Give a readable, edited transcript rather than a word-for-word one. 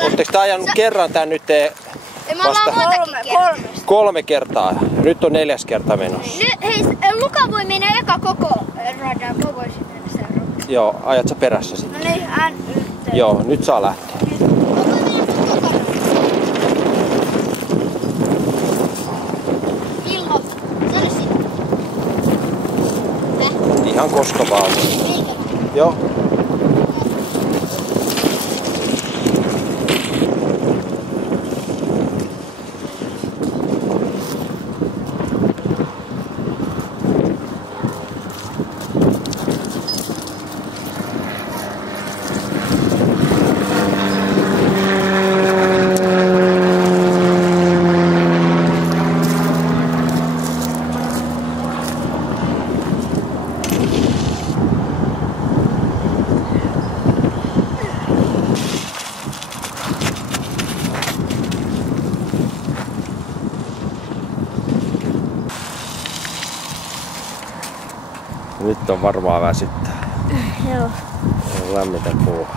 Oletteko te ajanut kerran tän nyt Me ollaan kolme kertaa? Nyt on 4. kerta menossa. Hei, Luka voi mennä eka koko radan. Mä voisin mennä seuraavaksi. Joo, ajat sä perässä sitten? No niin, Joo, nyt saa lähteä. Milloin? Sano sinne. Ihan koska vaan. Joo. Nyt on varmaan väsyttää. Joo. Lämmitä puuhaa.